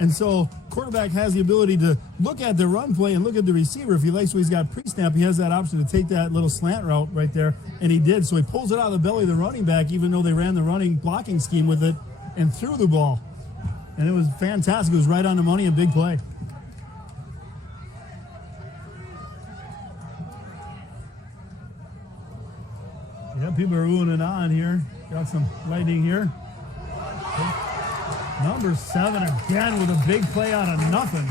And so quarterback has the ability to look at the run play and look at the receiver. If he likes what he's got pre-snap, he has that option to take that little slant route right there, and he did. So he pulls it out of the belly of the running back, even though they ran the running blocking scheme with it, and threw the ball. And it was fantastic. It was right on the money, a big play. Yeah, people are oohing and on here. Got some lightning here. Number 7 again with a big play out of nothing.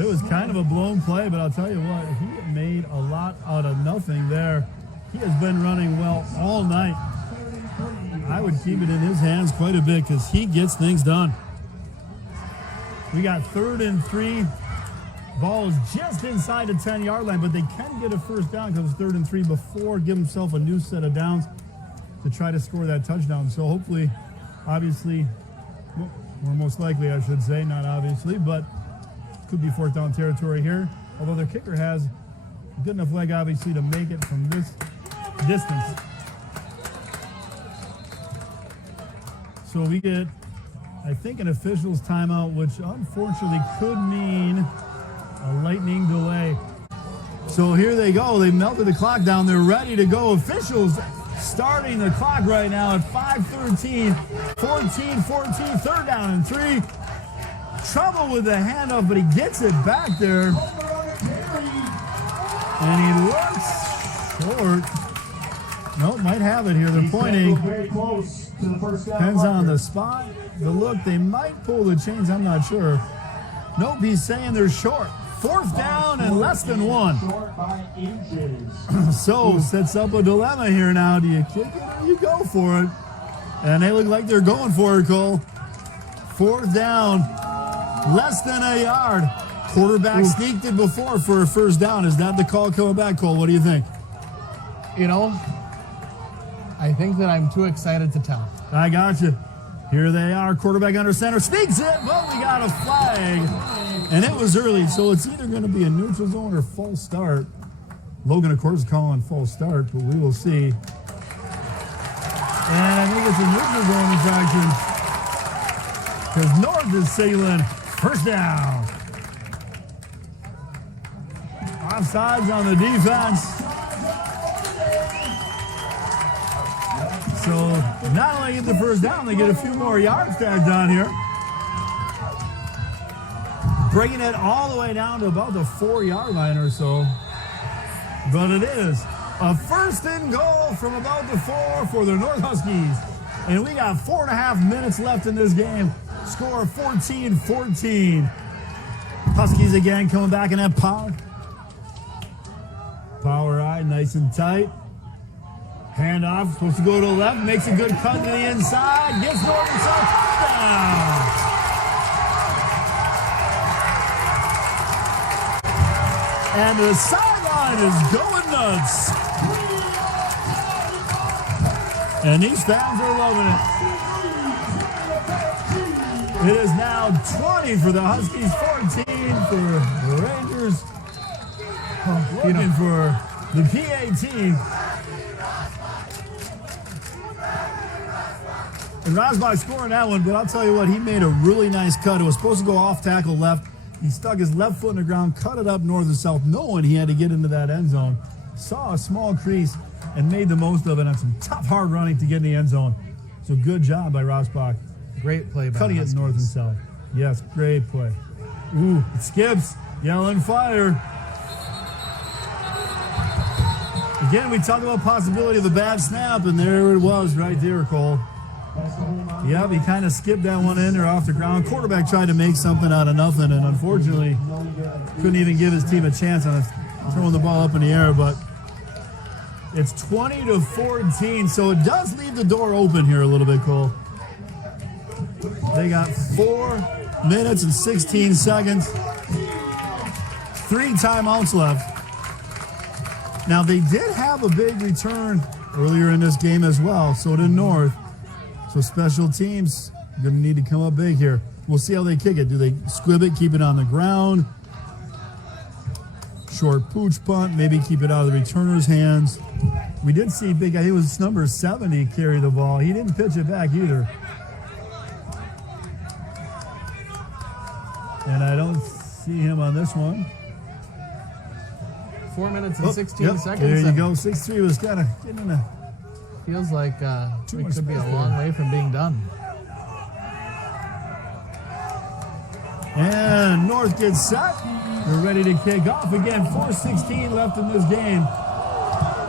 It was kind of a blown play, but I'll tell you what, he made a lot out of nothing there. He has been running well all night. I would keep it in his hands quite a bit because he gets things done. We got 3rd and 3. Ball is just inside the 10-yard line, but they can get a first down because it's 3rd and 3 before, give himself a new set of downs to try to score that touchdown. So hopefully, obviously, or most likely I should say, not obviously, but could be 4th down territory here. Although their kicker has a good enough leg, obviously, to make it from this distance. So we get, I think, an official's timeout, which unfortunately could mean a lightning delay. So here they go. They melted the clock down. They're ready to go. Officials starting the clock right now at 5:13. 14-14. 3rd down and 3. Trouble with the handoff, but he gets it back there. And he looks short. Nope, might have it here. They're pointing. Very close to the first down. Depends on the spot. The look, they might pull the chains. I'm not sure. Nope, he's saying they're short. 4th down and less than 1. Short by inches. So sets up a dilemma here now. Do you kick it or you go for it? And they look like they're going for it, Cole. 4th down, less than a yard. Quarterback sneaked it before for a first down. Is that the call coming back, Cole? What do you think? You know, I think that I'm too excited to tell. I got you. Here they are, quarterback under center, sneaks it, but we got a flag. And it was early, so it's either going to be a neutral zone or false start. Logan, of course, is calling false start, but we will see. And I think it's a neutral zone infraction because North is signaling first down. Offsides on the defense. So not only get the first down, they get a few more yards tagged on here. Bringing it all the way down to about the 4-yard line or so. But it is a 1st and goal from about the 4 for the North Huskies. And we got 4.5 minutes left in this game. Score 14-14. Huskies again coming back in that power. Power eye, nice and tight. Handoff, supposed to go to the left, makes a good cut to the inside, gets North and South, touchdown! And the sideline is going nuts. And these fans are loving it. It is now 20 for the Huskies, 14 for the Rangers. Looking for the PA team. And Rosbach scoring that one, but I'll tell you what, he made a really nice cut. It was supposed to go off tackle left. He stuck his left foot in the ground, cut it up north and south, knowing he had to get into that end zone. Saw a small crease and made the most of it on some tough, hard running to get in the end zone. So good job by Rosbach. Great play by Cutting it north and south. Yes, great play. Ooh, it skips, yelling fire. Again, we talked about possibility of a bad snap, and there it was right there, Cole. Yep, he kind of skipped that one in there off the ground. Quarterback tried to make something out of nothing, and unfortunately couldn't even give his team a chance on throwing the ball up in the air. But it's 20-14, so it does leave the door open here a little bit, Cole. They got 4 minutes and 16 seconds. 3 timeouts left. Now, they did have a big return earlier in this game as well, so did North. So special teams going to need to come up big here. We'll see how they kick it. Do they squib it, keep it on the ground? short pooch punt, maybe keep it out of the returner's hands. We did see big guy, he was number 70, carry the ball. He didn't pitch it back either. And I don't see him on this one. 4 minutes and 16 seconds. There you go. 6-3 was kind of getting in a... Feels like we could be a long way from being done. And North gets set. They're ready to kick off again. 4:16 left in this game.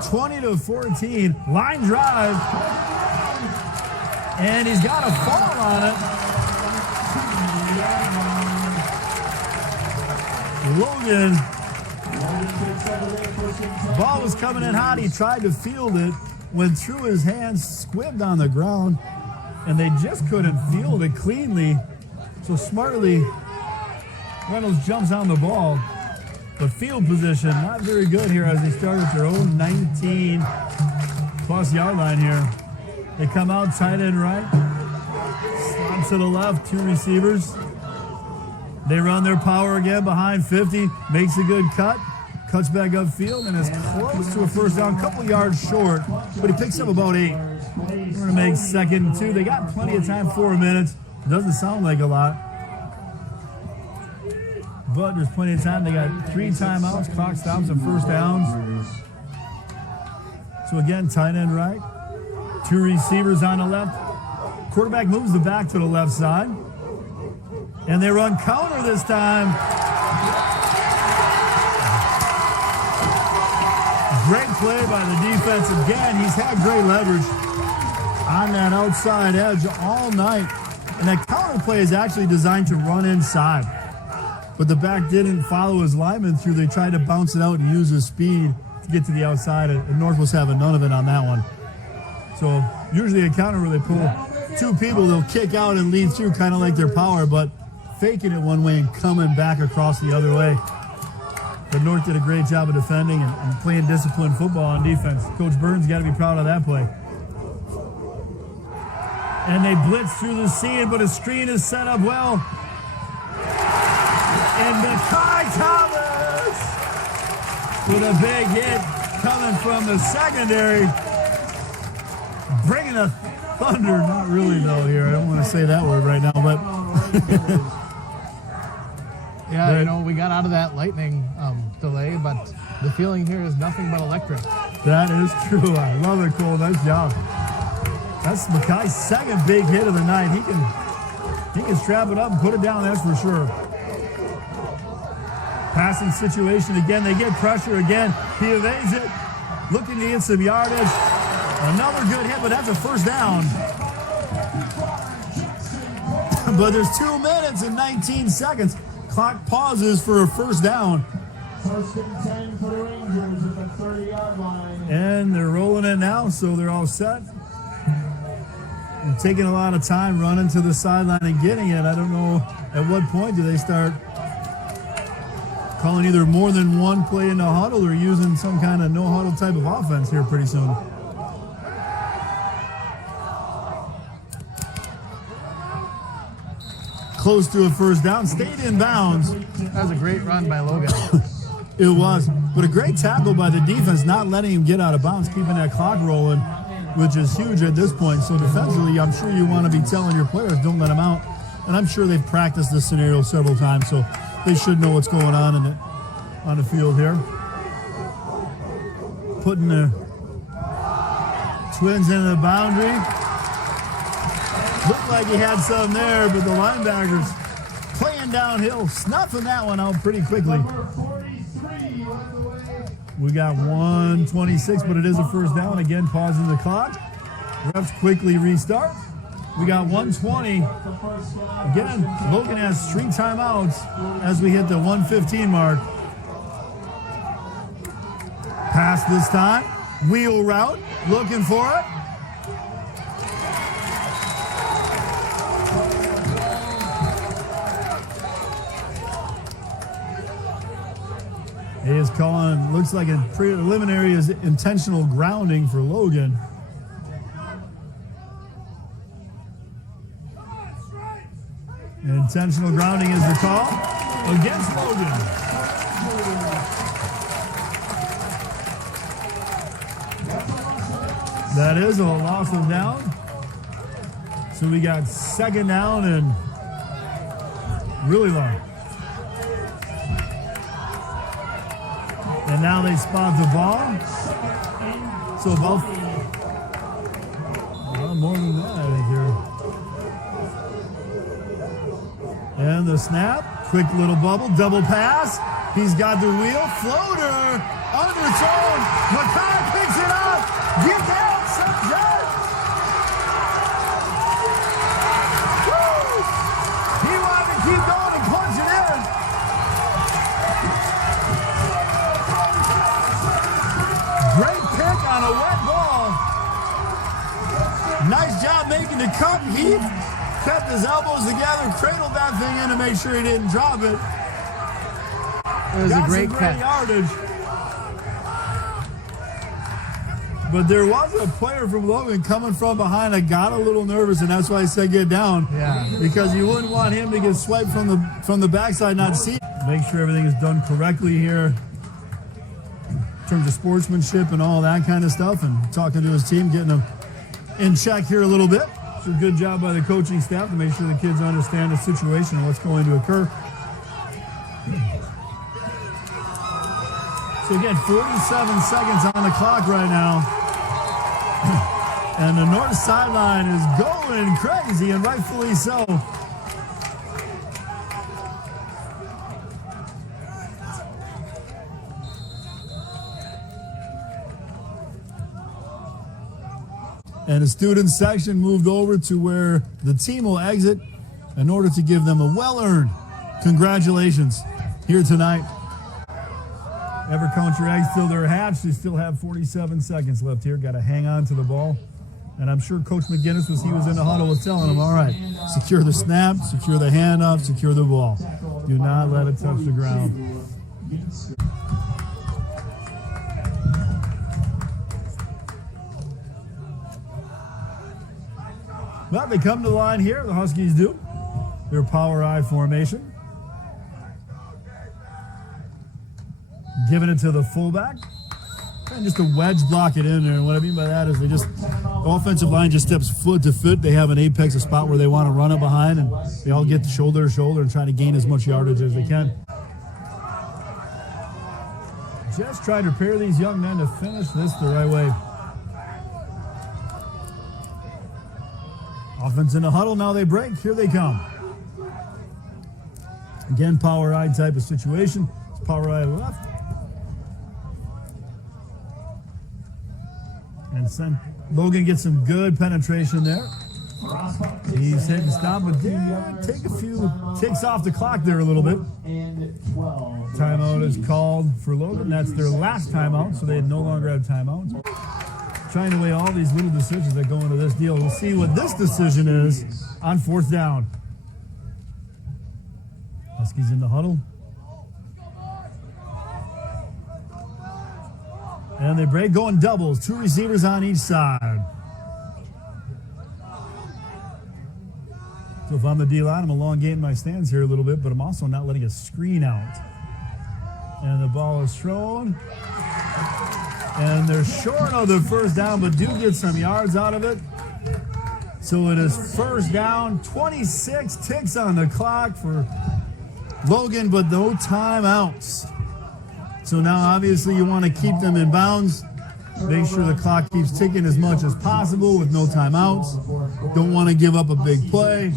20-14. Line drive. And he's got a fall on it. Logan. Ball was coming in hot. He tried to field it. Went through his hands, squibbed on the ground. And they just couldn't field it cleanly. So smartly, Reynolds jumps on the ball, but field position not very good here as they start at their own 19-plus yard line here. They come out tight end right, slot to the left, 2 receivers. They run their power again behind 50, makes a good cut, cuts back upfield, and is close to a first down, couple yards short, but he picks up about 8. We're going to make 2nd and 2. They got plenty of time, 4 minutes. Doesn't sound like a lot. But there's plenty of time. They got 3 timeouts, clock stops, and first downs. So again, tight end right. 2 receivers on the left. Quarterback moves the back to the left side. And they run counter this time. Great play by the defense. Again, he's had great leverage on that outside edge all night. And that counter play is actually designed to run inside. But the back didn't follow his lineman through. They tried to bounce it out and use his speed to get to the outside. And North was having none of it on that one. So usually a counter where they pull 2 people, they'll kick out and lead through kind of like their power, but faking it one way and coming back across the other way. But North did a great job of defending and playing disciplined football on defense. Coach Burns got to be proud of that play. And they blitz through the seam, but a screen is set up well. And Mackay Thomas with a big hit coming from the secondary. Bringing the thunder, not really though here. I don't want to say that word right now, but... Yeah, you know, we got out of that lightning delay, but the feeling here is nothing but electric. That is true. I love it, Cole. Nice job. That's Mackay's 2nd big hit of the night. He can strap it up and put it down, that's for sure. Passing situation again. They get pressure again. He evades it. Looking to get some yardage. Another good hit, but that's a first down. But there's 2 minutes and 19 seconds. Clock pauses for a first down. 1st and 10 for the Rangers at the 30-yard line. And they're rolling it now, so they're all set. They're taking a lot of time running to the sideline and getting it. I don't know at what point do they start calling either more than one play in the huddle or using some kind of no-huddle type of offense here pretty soon. Close to a first down, stayed in bounds. That was a great run by Logan. It was, but a great tackle by the defense, not letting him get out of bounds, keeping that clock rolling, which is huge at this point. So defensively, I'm sure you want to be telling your players, don't let them out. And I'm sure they've practiced this scenario several times, so they should know what's going on on the field here. Putting the Twins into the boundary. Looked like he had some there, but the linebackers playing downhill, snuffing that one out pretty quickly. We got 1:26, but it is a first down. Again, pausing the clock. Refs quickly restart. We got 1:20. Again, Logan has 3 timeouts as we hit the 1:15 mark. Pass this time. Wheel route. Looking for it. He is calling, looks like a preliminary is intentional grounding for Logan. Intentional grounding is the call against Logan. That is a loss of down. So we got second down and really long. And now they spot the ball. So about more than that, I think here. And the snap, quick little bubble, double pass. He's got the wheel, floater, underthrown. McConnell picks it up. Get down, Sunshine. Woo! He wanted to keep going and punch it in. Great pick on a wet ball. Nice job making the cut. He kept his elbows together, cradled that thing in to make sure he didn't drop it. It was a great catch. Yardage. But there was a player from Logan coming from behind that got a little nervous, and that's why I said get down. Yeah. Because you wouldn't want him to get swiped from the backside, not see. Make sure everything is done correctly here in terms of sportsmanship and all that kind of stuff, and talking to his team, getting them in check here a little bit. It's a good job by the coaching staff to make sure the kids understand the situation and what's going to occur. So again, 47 seconds on the clock right now. And the north sideline is going crazy, and rightfully so. And the student section moved over to where the team will exit in order to give them a well-earned congratulations here tonight. Ever count your eggs till they're hatched? You still have 47 seconds left here. Got to hang on to the ball. And I'm sure Coach McGinnis, he was in the huddle, was telling them, all right, secure the snap, secure the handoff, secure the ball. Do not let it touch the ground. Well, they come to the line here, the Huskies do. Their power I formation. Giving it to the fullback. And just a wedge block it in there. And what I mean by that is the offensive line just steps foot to foot. They have an apex, a spot where they want to run it behind, and they all get shoulder to shoulder and try to gain as much yardage as they can. Just trying to prepare these young men to finish this the right way. Offense in the huddle, now they break. Here they come. Again, power I type of situation. It's power I left. And Logan gets some good penetration there. He's hitting stop, but did take a few ticks off the clock there a little bit. Timeout is called for Logan. That's their last timeout, so they no longer have timeouts. Trying to weigh all these little decisions that go into this deal. We'll see what this decision is on fourth down. Huskies in the huddle. And they break, going doubles. Two receivers on each side. So if I'm the D-line, I'm elongating my stance here a little bit, but I'm also not letting a screen out. And the ball is thrown. And they're short of the first down, but do get some yards out of it. So it is first down, 26 ticks on the clock for Logan, but no timeouts. So now obviously you want to keep them in bounds. Make sure the clock keeps ticking as much as possible with no timeouts. Don't want to give up a big play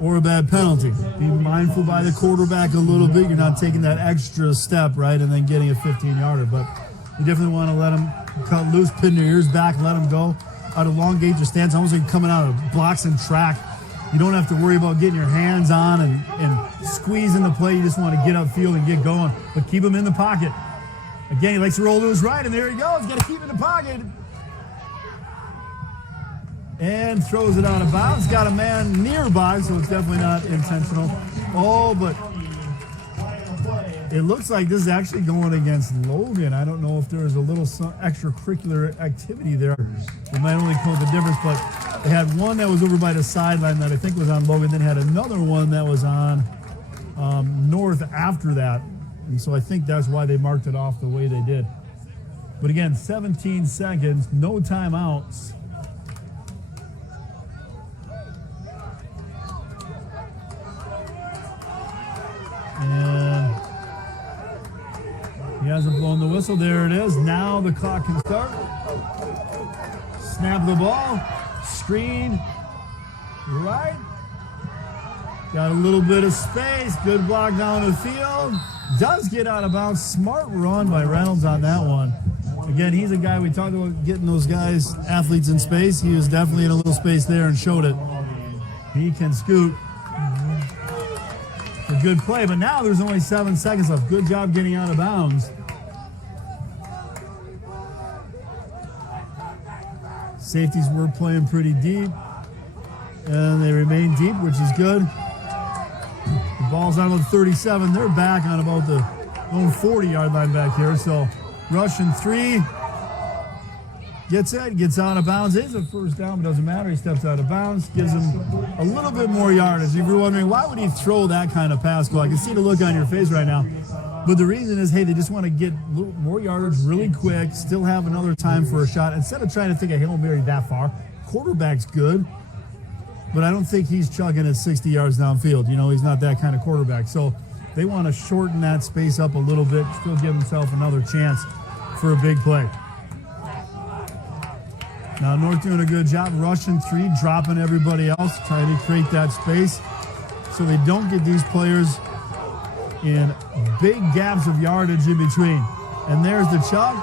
or a bad penalty. Be mindful by the quarterback a little bit. You're not taking that extra step, right, and then getting a 15-yarder. But you definitely want to let them cut loose, pin their ears back, let them go. Out elongate your stance, almost like coming out of blocks and track. You don't have to worry about getting your hands on and squeezing the play. You just want to get upfield and get going. But keep him in the pocket. Again, he likes to roll to his right, and there he goes. Got to keep him in the pocket. And throws it out of bounds. Got a man nearby, so it's definitely not intentional. Oh, but it looks like this is actually going against Logan. I don't know if there was a little extracurricular activity there. It might only cause the difference, but they had one that was over by the sideline that I think was on Logan, then had another one that was on North after that. And so I think that's why they marked it off the way they did. But again, 17 seconds, no timeouts. And he hasn't blown the whistle. There it is. Now the clock can start. Snap the ball. Screen. Right. Got a little bit of space. Good block down the field. Does get out of bounds. Smart run by Reynolds on that one. Again, he's a guy, we talked about getting those guys, athletes in space. He was definitely in a little space there and showed it. He can scoot. A good play, but now there's only 7 seconds left. Good job getting out of bounds. Safeties were playing pretty deep, and they remain deep, which is good. The ball's on about 37. They're back on about the own 40-yard line back here. So Russian 3 gets it, gets out of bounds. It's a first down, but doesn't matter. He steps out of bounds, gives him a little bit more yardage. If you're wondering, why would he throw that kind of pass goal? I can see the look on your face right now. But the reason is, hey, they just want to get a little more yardage really quick, still have another time for a shot. Instead of trying to take a Hail Mary that far, quarterback's good, but I don't think he's chugging at 60 yards downfield. You know, he's not that kind of quarterback. So they want to shorten that space up a little bit, still give himself another chance for a big play. Now North doing a good job, rushing 3, dropping everybody else, trying to create that space so they don't get these players in big gaps of yardage in between. And there's the chuck.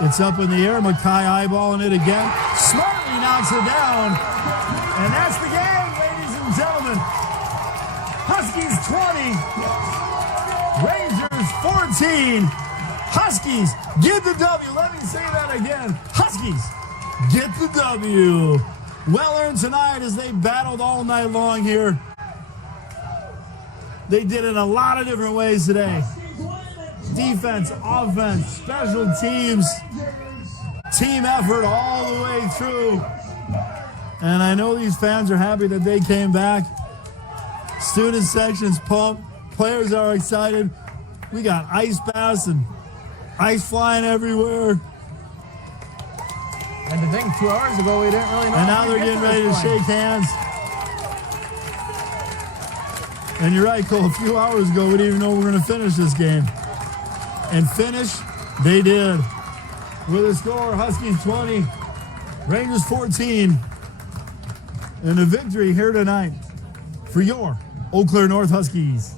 It's up in the air. Mackay eyeballing it again. Smartly knocks it down. And that's the game, ladies and gentlemen. Huskies 20. Rangers 14. Huskies get the W. Let me say that again. Huskies get the W. Well earned tonight as they battled all night long here. They did it in a lot of different ways today. Defense, offense, special teams, team effort all the way through. And I know these fans are happy that they came back. Student section's pumped. Players are excited. We got ice baths and ice flying everywhere. And to think 2 hours ago we didn't really know. And now they're getting ready to shake hands. And you're right, Cole, a few hours ago, we didn't even know we were going to finish this game. And finish, they did. With a score, Huskies 20, Rangers 14. And a victory here tonight for your Eau Claire North Huskies.